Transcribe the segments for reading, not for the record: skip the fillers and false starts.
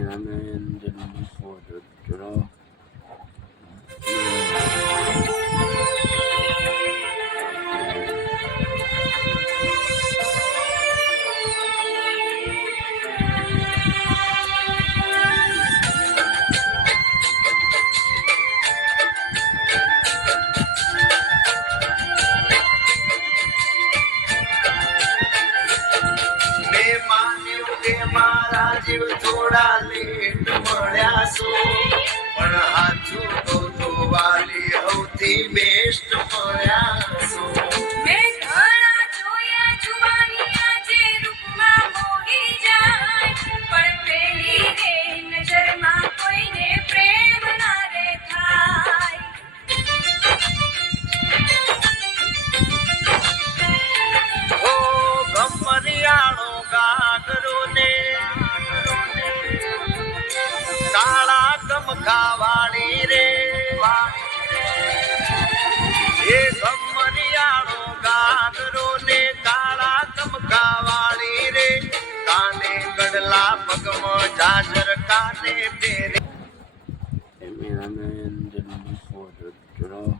cameraman didn't before the draw. જીવ થોડા late મળ્યા છો પણ હાચું તો વાલી સૌથી બેસ્ટ મળ્યા છો મેં ઘણા જોયા જુવાનિયા જે રૂપમાં મોહી જાય પણ પેલી રે નજરમાં કોઈને પ્રેમ ના રે થાય ઓ ગમરિયાળો ગાગરો ને કાળા કમકાવાળી રે એ ગમરિયાળો ગાગરો ને કાળા કમકાવાળી રે કાને ગડલા પગમાં જાજર કાને પહેરે Cameraman didn't before the draw.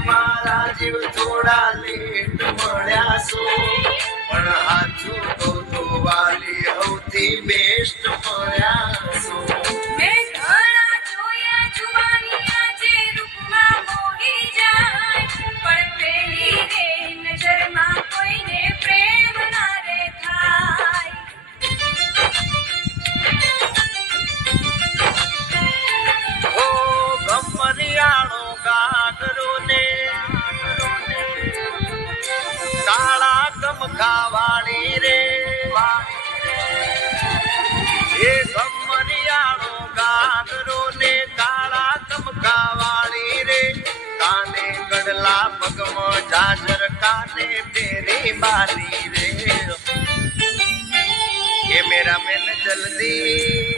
મારા જીવ થોડા લેટ મળ્યા છો પણ હાચું તો વાલી સૌથી બેસ્ટ મળ્યા છો મેં ઘણા જોયા જુવાનિયા જે રૂપમાં મોહી જાય પણ પેલી રે નજરમાં કોઈને પ્રેમ ના રે થાય ઓ ગમરિયાળો ગાગરો ને કાળા કમકાવાળી રે એ ગમરિયાળો ગાગરો ને કાળા કમકાવાળી રે કાને ગડલા પગમાં જાજર કાને પેરી બાલી રે એ મેરા મેન જલ્દી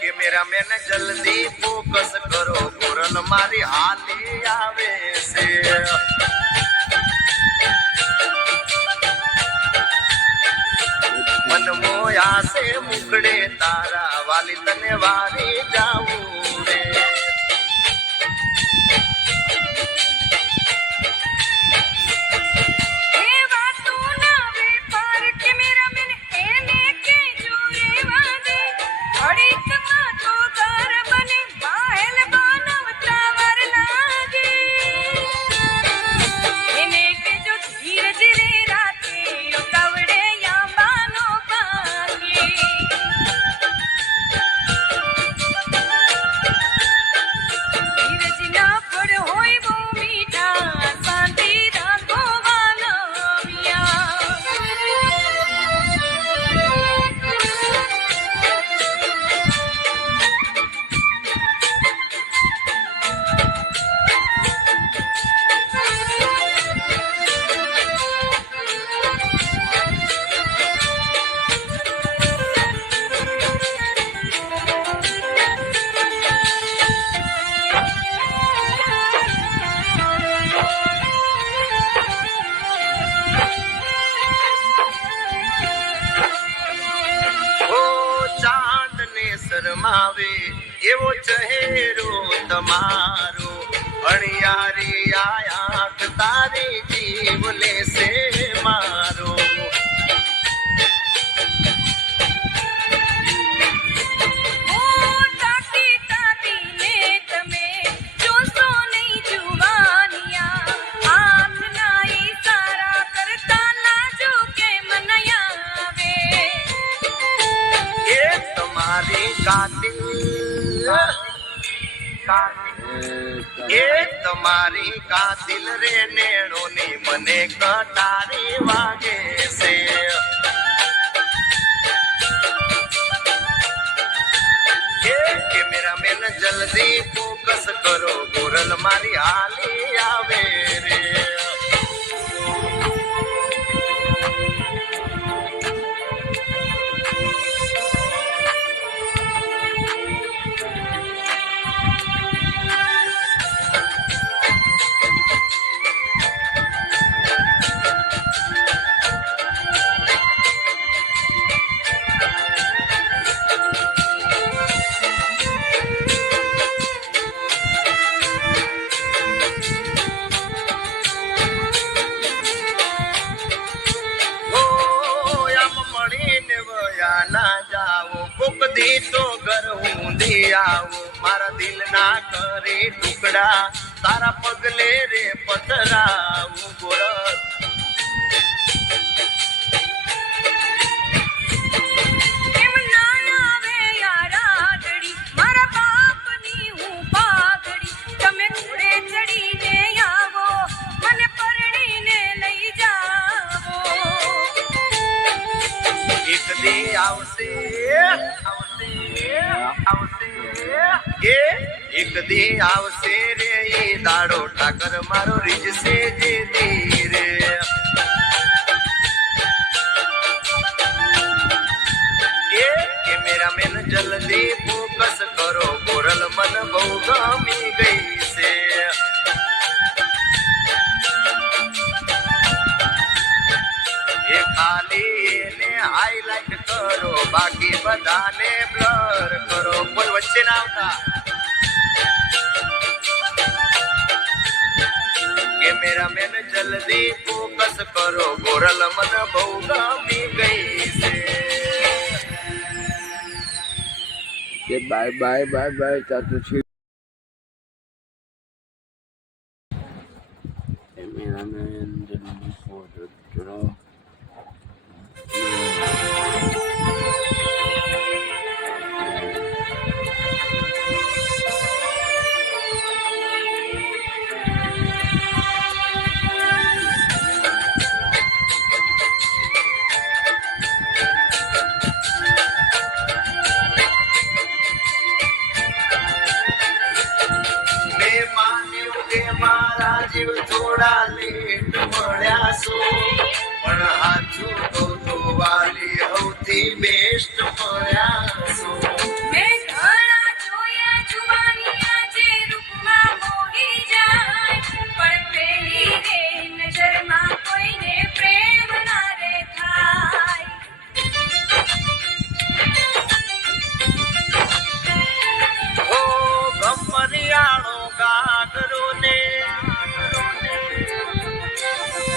કેમેરામેન જલ્દી ફોકસ કરો કોરલ મારી હાલી આવે છે મન મોયા છે મુકડે તારા વાલી તને વારી જાવું રે શરમાવે એવો ચહેરો તમારો અણિયારી આંખ તારી જીવ લેશે મારો એ તમારી કાતિલ રે નેણોની મને કટારી વાગે છે એ કે મેરા કેમેરામેન જલ્દી ફોકસ કરો ગોરલ મારી હાલી આવે રે ના જાઓ કોક દી તો ઘર હું દી આવું મારા દિલ ના કરે ટુકડા તારા પગલે રે પથરાવું ગોરલ એમ ના આવે યારાદડી મારા બાપની હું પાઘડી તમે ઘોડે ચડીને આવો મને પરણીને લઈ જાવો એક દી આવશે એક દી આવશે રે એ દાડો ઠાકર મારો રીજશે જે દી રે કેમેરામેન જલ્દી ફોકસ કરો ગોરલ મન બહુ ગમી ગઈ છે એ ખાલી એને હાઈલાઈટ કરો બાકી બધાને બ્લર કરો કોઈ વચ્ચે ના આવતા કેમેરામેન જલ્દી ફોકસ કરો ગોરલ મન બહુ ગમી ગઈ છે બાય બાય બાય બાય ચાચુ છે cameraman જલ્દી ફોટો કરો મારા જીવ થોડા લેટ મળ્યા છો પણ હાચું તો વાલી સૌથી બેસ્ટ મળ્યા છો મેં ઘણા જોયા જુવાનિયા જે રૂપમાં મોહી જાય પણ પેલી રે નજરમાં કોઈને પ્રેમ ના રે થાય ઓ ગમરિયાળો ગાગરો ને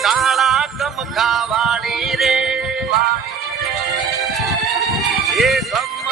કાળા ગમખા વાળી રે એ ગમ